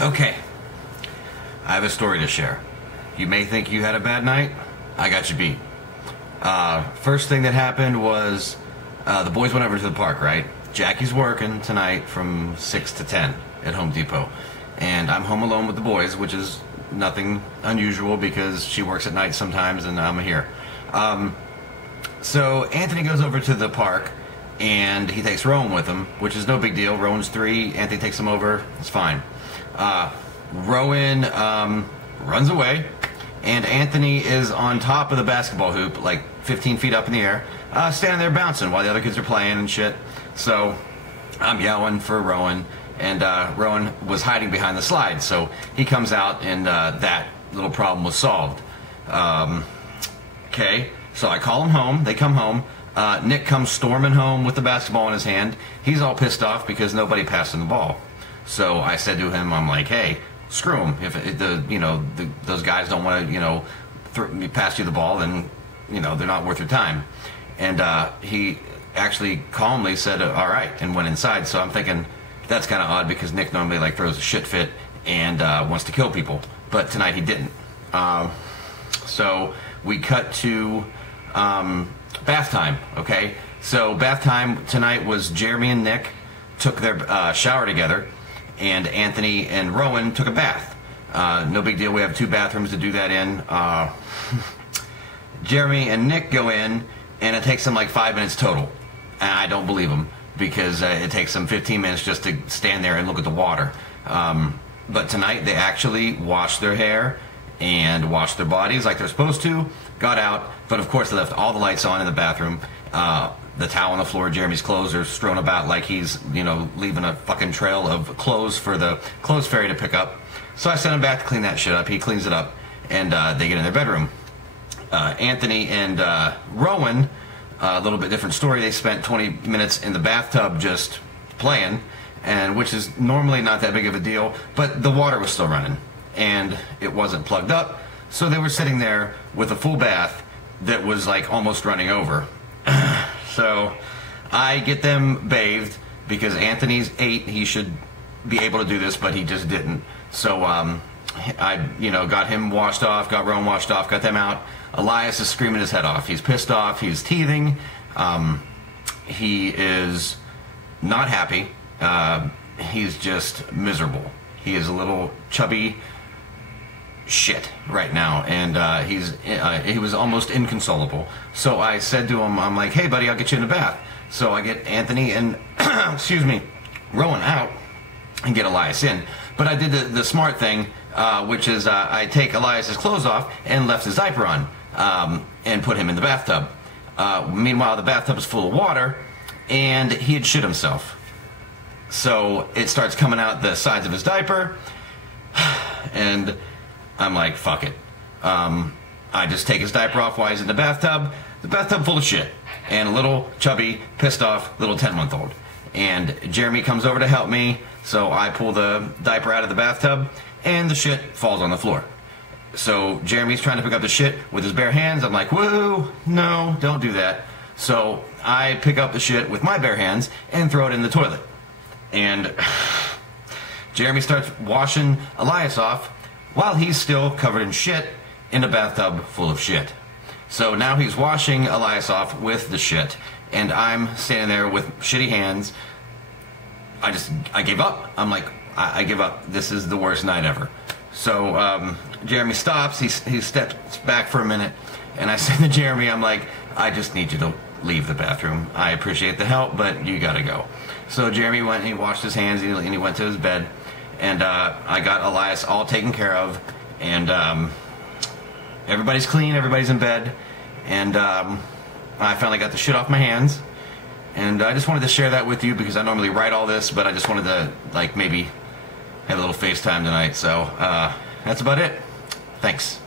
Okay, I have a story to share. You may think you had a bad night. I got you beat. First thing that happened was the boys went over to the park, right? Jackie's working tonight from 6 to 10 at Home Depot. And I'm home alone with the boys, which is nothing unusual because she works at night sometimes and I'm here. So Anthony goes over to the park and he takes Rowan with him, which is no big deal. Rowan's 3, Anthony takes him over, it's fine. Rowan runs away, and Anthony is on top of the basketball hoop, like 15 feet up in the air, standing there bouncing while the other kids are playing and shit. So I'm yelling for Rowan, and Rowan was hiding behind the slide, so he comes out, and that little problem was solved. Okay, so I call him home. They come home. Nick comes storming home with the basketball in his hand. He's all pissed off because nobody passed him the ball. So I said to him, I'm like, hey, screw them. If those guys don't want to, pass you the ball, then, they're not worth your time. And he actually calmly said, all right, and went inside. So I'm thinking that's kind of odd because Nick normally throws a shit fit and wants to kill people, but tonight he didn't. So we cut to bath time. Okay, so bath time tonight was Jeremy and Nick took their shower together, and Anthony and Rowan took a bath. No big deal. We have 2 bathrooms to do that in. Jeremy and Nick go in, and it takes them like 5 minutes total. And I don't believe them because it takes them 15 minutes just to stand there and look at the water. But tonight they actually washed their hair and washed their bodies like they're supposed to, got out, but of course they left all the lights on in the bathroom. The towel on the floor, Jeremy's clothes are strewn about like he's, leaving a fucking trail of clothes for the clothes fairy to pick up. So I sent him back to clean that shit up. He cleans it up, and they get in their bedroom. Anthony and Rowan, a little bit different story. They spent 20 minutes in the bathtub just playing, and which is normally not that big of a deal, but the water was still running, and it wasn't plugged up, so they were sitting there with a full bath that was like almost running over. So I get them bathed because Anthony's 8. He should be able to do this, but he just didn't. So I got him washed off, got Rowan washed off, got them out. Elias is screaming his head off. He's pissed off. He's teething. He is not happy. He's just miserable. He is a little chubby shit right now, and he was almost inconsolable. So I said to him, I'm like, hey buddy, I'll get you in the bath. So I get Anthony and excuse me, Rowan out and get Elias in. But I did the smart thing, which is I take Elias's clothes off and left his diaper on, and put him in the bathtub. Meanwhile, the bathtub is full of water, and he had shit himself. So it starts coming out the sides of his diaper, and I'm like, fuck it. I just take his diaper off while he's in the bathtub full of shit, and a little chubby, pissed off little 10-month-old. And Jeremy comes over to help me, so I pull the diaper out of the bathtub, and the shit falls on the floor. So Jeremy's trying to pick up the shit with his bare hands. I'm like, whoa, no, don't do that. So I pick up the shit with my bare hands and throw it in the toilet. And Jeremy starts washing Elias off while he's still covered in shit in a bathtub full of shit. So now he's washing Elias off with the shit, and I'm standing there with shitty hands. I gave up. I'm like, I give up. This is the worst night ever. So Jeremy stops. He steps back for a minute, and I said to Jeremy, I'm like, I just need you to leave the bathroom. I appreciate the help, but you gotta go. So Jeremy went and he washed his hands, and he went to his bed, and I got Elias all taken care of, and everybody's clean, everybody's in bed, and I finally got the shit off my hands. And I just wanted to share that with you because I normally write all this, but I just wanted to maybe have a little FaceTime tonight. So that's about it. Thanks.